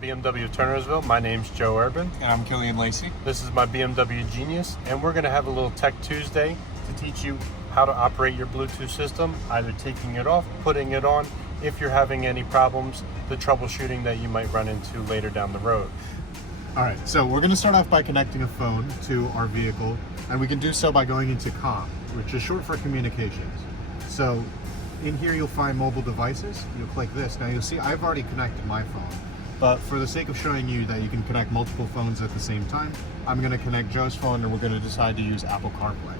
BMW Turnersville. My name's Joe Urban. And I'm Killian Lacey. This is my BMW Genius, and we're going to have a little Tech Tuesday to teach you how to operate your Bluetooth system, either taking it off, putting it on, if you're having any problems, the troubleshooting that you might run into later down the road. All right, so we're going to start off by connecting a phone to our vehicle, and we can do so by going into COM, which is short for communications. So in here you'll find mobile devices. You'll click this. Now you'll see I've already connected my phone, but for the sake of showing you that you can connect multiple phones at the same time, I'm going to connect Joe's phone and we're going to decide to use Apple CarPlay.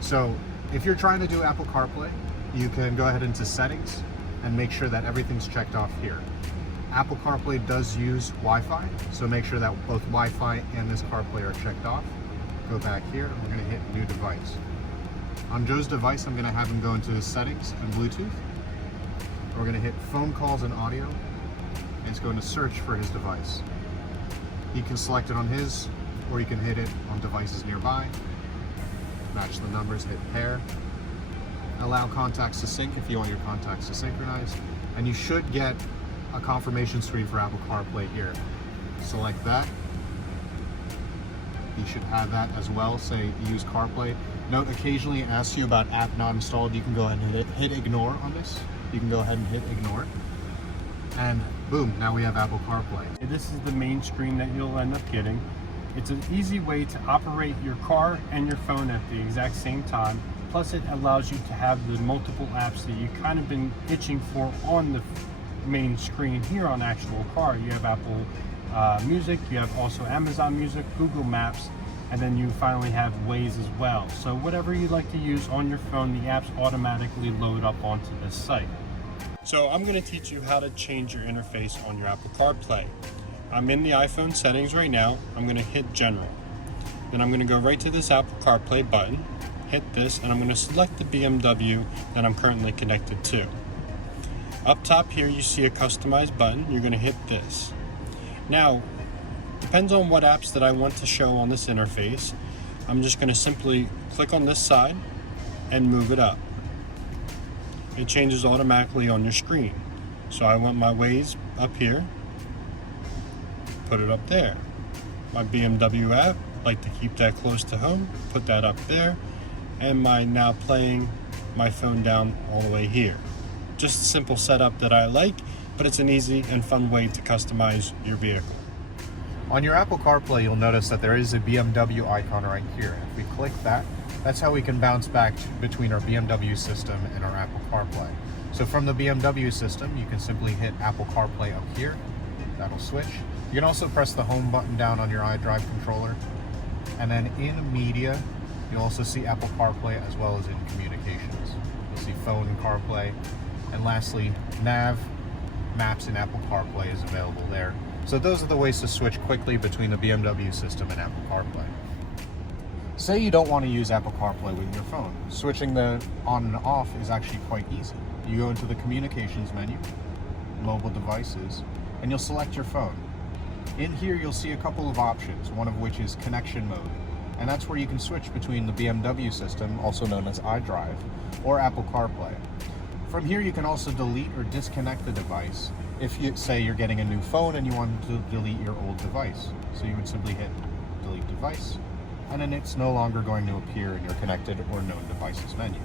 So if you're trying to do Apple CarPlay, you can go ahead into settings and make sure that everything's checked off here. Apple CarPlay does use Wi-Fi, so make sure that both Wi-Fi and this CarPlay are checked off. Go back here and we're going to hit new device. On Joe's device, I'm going to have him go into his settings and Bluetooth. We're going to hit phone calls and audio, and it's going to search for his device. He can select it on his, or you can hit it on devices nearby. Match the numbers, hit pair. Allow contacts to sync if you want your contacts to synchronize. And you should get a confirmation screen for Apple CarPlay here. Select that. You should have that as well, say use CarPlay. Note, occasionally it asks you about app not installed. You can go ahead and hit ignore on this. You can go ahead and hit ignore. And boom, now we have Apple CarPlay. This is the main screen that you'll end up getting. It's an easy way to operate your car and your phone at the exact same time. Plus it allows you to have the multiple apps that you've kind of been itching for on the main screen here on actual car. You have Apple Music, you have also Amazon Music, Google Maps, and then you finally have Waze as well. So whatever you like to use on your phone, the apps automatically load up onto this site. So I'm going to teach you how to change your interface on your Apple CarPlay. I'm in the iPhone settings right now. I'm going to hit General. Then I'm going to go right to this Apple CarPlay button, hit this, and I'm going to select the BMW that I'm currently connected to. Up top here you see a customized button. You're going to hit this. Now, depends on what apps that I want to show on this interface. I'm just going to simply click on this side and move it up. It changes automatically on your screen. So I want my Waze up here, put it up there. My BMW app, like to keep that close to home, put that up there. And my now playing my phone down all the way here. Just a simple setup that I like, but it's an easy and fun way to customize your vehicle. On your Apple CarPlay, you'll notice that there is a BMW icon right here. If we click that, that's how we can bounce back between our BMW system and our Apple CarPlay. So from the BMW system, you can simply hit Apple CarPlay up here. That'll switch. You can also press the home button down on your iDrive controller. And then in media, you'll also see Apple CarPlay as well as in communications. You'll see phone and CarPlay. And lastly, Nav, Maps, and Apple CarPlay is available there. So those are the ways to switch quickly between the BMW system and Apple CarPlay. Say you don't want to use Apple CarPlay with your phone. Switching the on and off is actually quite easy. You go into the communications menu, mobile devices, and you'll select your phone. In here you'll see a couple of options, one of which is connection mode. And that's where you can switch between the BMW system, also known as iDrive, or Apple CarPlay. From here you can also delete or disconnect the device if you say you're getting a new phone and you want to delete your old device. So you would simply hit delete device, and then it's no longer going to appear in your connected or known devices menu.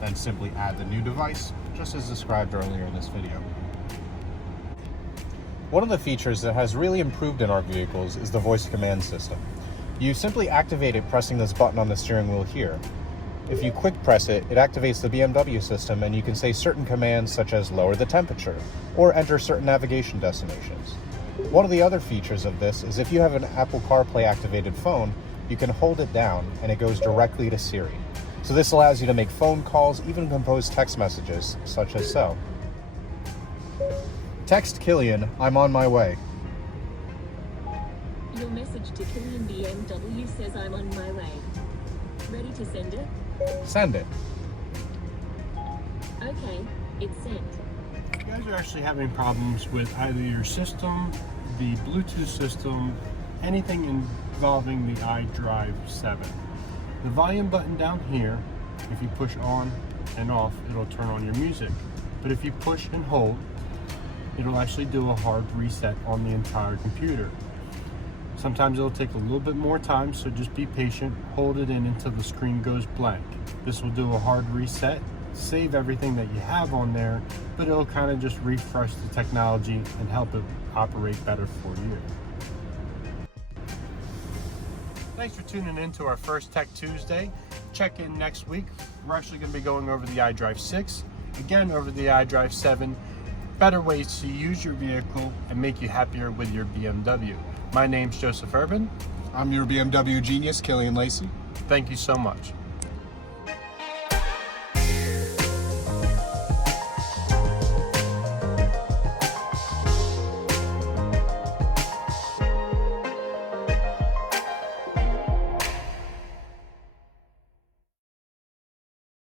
Then simply add the new device, just as described earlier in this video. One of the features that has really improved in our vehicles is the voice command system. You simply activate it pressing this button on the steering wheel here. If you quick press it, it activates the BMW system and you can say certain commands such as lower the temperature or enter certain navigation destinations. One of the other features of this is if you have an Apple CarPlay activated phone, you can hold it down and it goes directly to Siri. So this allows you to make phone calls, even compose text messages such as so. Text Killian, I'm on my way. Your message to Killian BMW says I'm on my way. Ready to send it? Send it. Okay, it's sent. If you guys are actually having problems with either your system, the Bluetooth system, anything involving the iDrive 7, the volume button down here, if you push on and off, it'll turn on your music. But if you push and hold, it'll actually do a hard reset on the entire computer. Sometimes it'll take a little bit more time, so just be patient, hold it in until the screen goes blank. This will do a hard reset, save everything that you have on there, but it'll kind of just refresh the technology and help it operate better for you. Thanks for tuning in to our first Tech Tuesday. Check in next week. We're actually going to be going over the iDrive 6, again over the iDrive 7, better ways to use your vehicle and make you happier with your BMW. My name's Joseph Urban. I'm your BMW genius, Killian Lacey. Thank you so much.